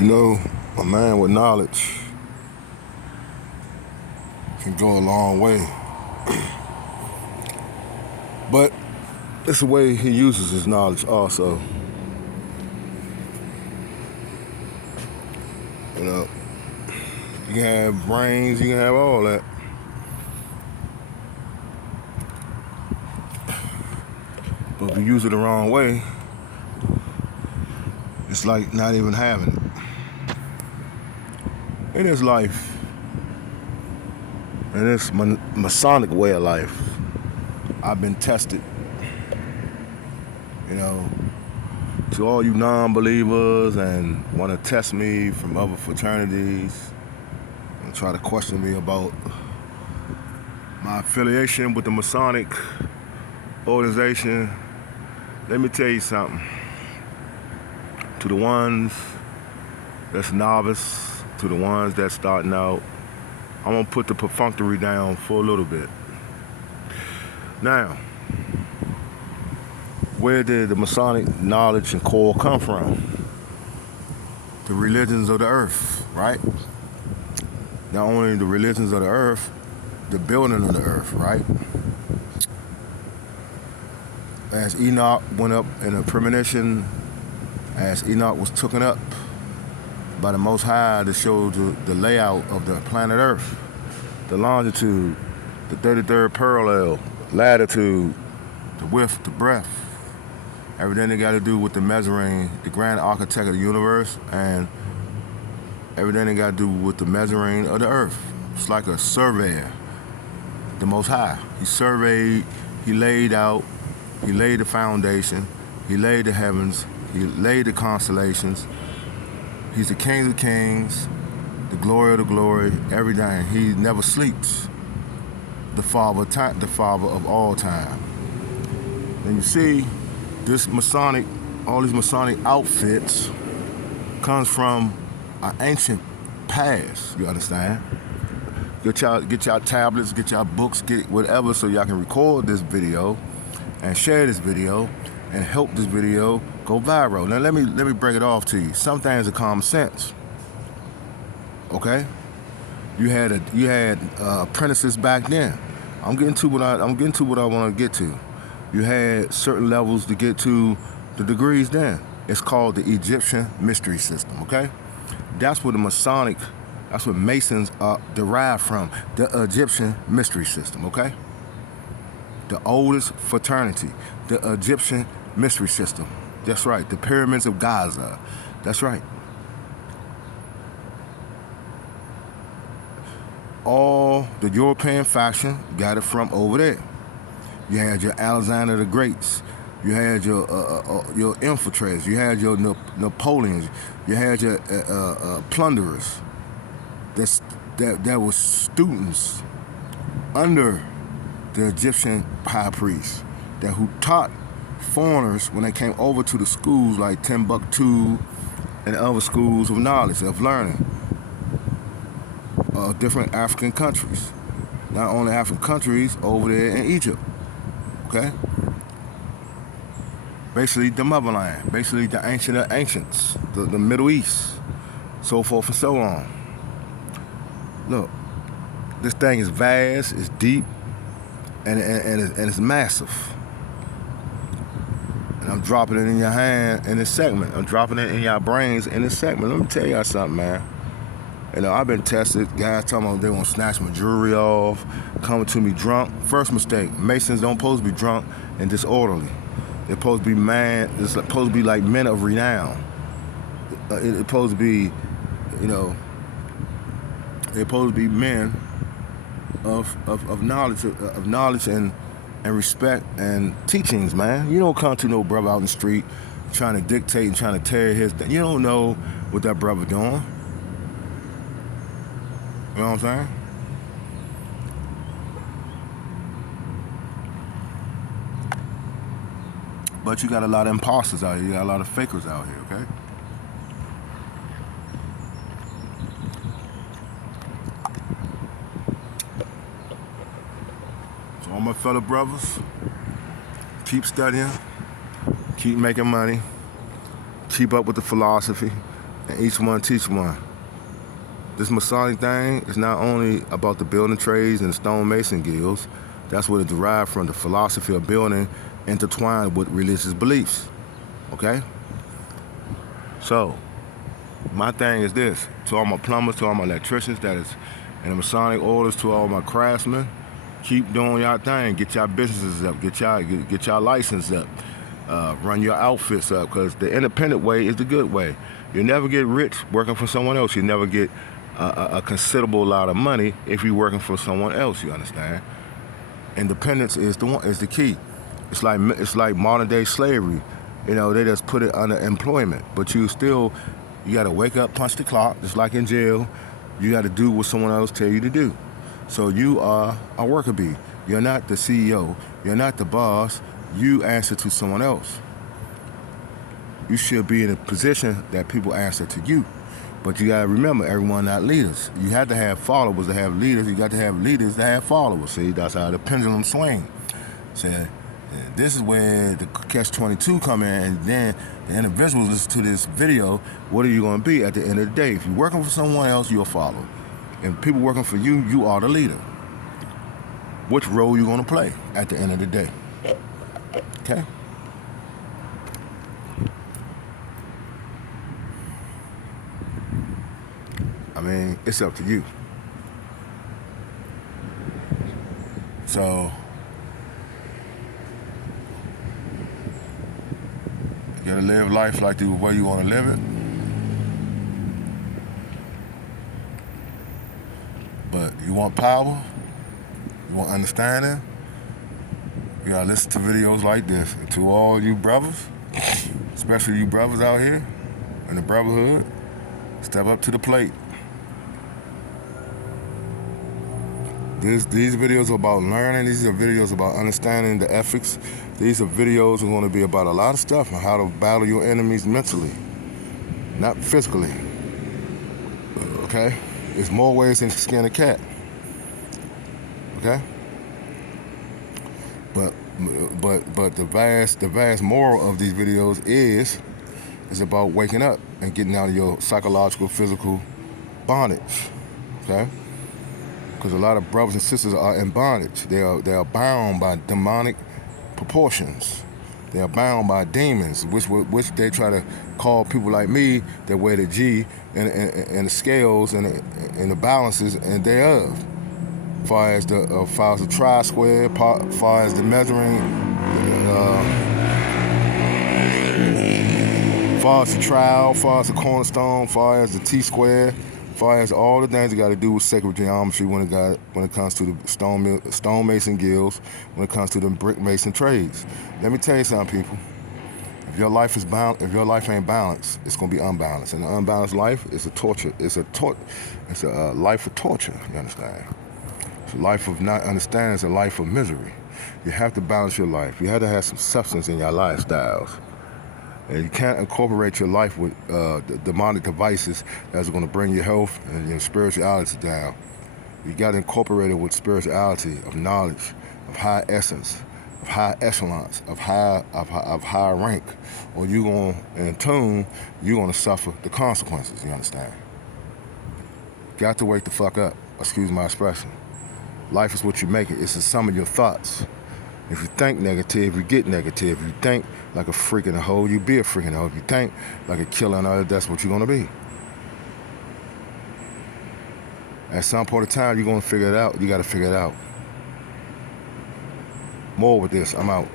You know, a man with knowledge can go a long way. But it's the way he uses his knowledge also. You know, you can have brains, you can have all that. But if you use it the wrong way, it's like not even having it. In this life, in this Masonic way of life, I've been tested. You know, to all you non-believers and want to test me from other fraternities and try to question me about my affiliation with the Masonic organization, let me tell you something. To the ones that's novice, to the ones that's starting out, I'm gonna put the perfunctory down for a little bit. Now, where did the Masonic knowledge and core come from? The religions of the earth, right? Not only the religions of the earth, the building of the earth, right? As Enoch went up in a premonition, as Enoch was taken up by the Most High to show the layout of the planet Earth, the longitude, the 33rd parallel, latitude, the width, the breadth, everything they got to do with the measuring, the grand architect of the universe, and everything they got to do with the measuring of the earth. It's like a surveyor, the Most High. He surveyed, he laid out, he laid the foundation, he laid the heavens, he laid the constellations. He's the King of kings, the glory of the glory, everything. He never sleeps. The Father of all time. And you see, this Masonic, all these Masonic outfits comes from an ancient past, you understand? Get y'all tablets, get y'all books, get whatever so y'all can record this video and share this video and help this video go viral. Now let me break it off to you. Some things are common sense. Okay? You had apprentices back then. I'm getting to what I want to get to. You had certain levels to get to the degrees then. It's called the Egyptian mystery system, okay? That's what that's what Masons are derived from, the Egyptian mystery system, okay? The oldest fraternity, the Egyptian mystery system. That's right, the pyramids of Gaza. That's right. All the European faction got it from over there. You had your Alexander the Greats. You had your infiltrators. You had your Napoleons. You had your plunderers. That was students under the Egyptian high priest who taught foreigners when they came over to the schools like Timbuktu and other schools of knowledge, of learning, different African countries. Not only African countries, over there in Egypt, okay? Basically the motherland, basically the ancient of ancients, the Middle East, so forth and so on. Look, this thing is vast, it's deep, and it's massive. And I'm dropping it in your hand in this segment. I'm dropping it in your brains in this segment. Let me tell y'all something, man. You know, I've been tested. Guys talking about they want to snatch my jewelry off, coming to me drunk. First mistake, Masons don't supposed to be drunk and disorderly. They're supposed to be it's supposed to be like men of renown. It's supposed to be, you know, they're supposed to be men of knowledge and respect and teachings, man. You don't come to no brother out in the street trying to dictate and trying to tear his thing. You don't know what that brother doing. You know what I'm saying? But you got a lot of imposters out here. You got a lot of fakers out here, okay? So all my fellow brothers, keep studying, keep making money, keep up with the philosophy, and each one teach one. This Masonic thing is not only about the building trades and the stonemason guilds. That's what it derived from, the philosophy of building intertwined with religious beliefs. Okay? So, my thing is this. To all my plumbers, to all my electricians that is in the Masonic orders, to all my craftsmen, keep doing y'all thing. Get y'all businesses up. Get y'all license up. Run your outfits up, because the independent way is the good way. You never get rich working for someone else. You never get a considerable lot of money if you're working for someone else. You understand? Independence is the key. It's like modern day slavery. You know, they just put it under employment, but you got to wake up, punch the clock, just like in jail. You got to do what someone else tell you to do. So you are a worker bee. You're not the CEO. You're not the boss. You answer to someone else. You should be in a position that people answer to you. But you got to remember, everyone not leaders. You have to have followers to have leaders. You got to have leaders to have followers. See, that's how the pendulum swing. So this is where the catch-22 come in, and then the individuals listen to this video. What are you going to be at the end of the day? If you're working for someone else, you're a follower. And people working for you, you are the leader. Which role you going to play at the end of the day? Okay? I mean, it's up to you. So, you gotta live life like the way you wanna live it. But you want power, you want understanding, you gotta listen to videos like this. And to all you brothers, especially you brothers out here in the brotherhood, step up to the plate. These videos are about learning. These are videos about understanding the ethics. These are videos that are going to be about a lot of stuff on how to battle your enemies mentally, not physically. Okay? There's more ways than to skin a cat. Okay? But the vast moral of these videos is about waking up and getting out of your psychological, physical bondage. Okay? Because a lot of brothers and sisters are in bondage. They are bound by demonic proportions. They are bound by demons, which they try to call people like me that wear the G and the scales and the balances and thereof. Far as the tri-square, far as the measuring, far as the trowel, far as the cornerstone, far as the T-square. Far as all the things you got to do with sacred geometry when it comes to the stonemason guilds, when it comes to the brick mason trades. Let me tell you something, people. If your life ain't balanced, it's gonna be unbalanced. And an unbalanced life is a torture. It's a life of torture. You understand? It's a life of not understanding. It's a life of misery. You have to balance your life. You have to have some substance in your lifestyles. And you can't incorporate your life with the demonic devices that's going to bring your health and your spirituality down. You got to incorporate it with spirituality of knowledge, of high essence, of high echelons, of high rank, or you're going to suffer the consequences. You understand? Got to wake the fuck up. Excuse my expression. Life is what you make it. It's the sum of your thoughts. If you think negative, you get negative. If you think like a freak in a hole, you be a freak in a hole. If you think like a killer in a, that's what you're gonna be. At some point in time, you're gonna figure it out. You gotta figure it out. More with this. I'm out.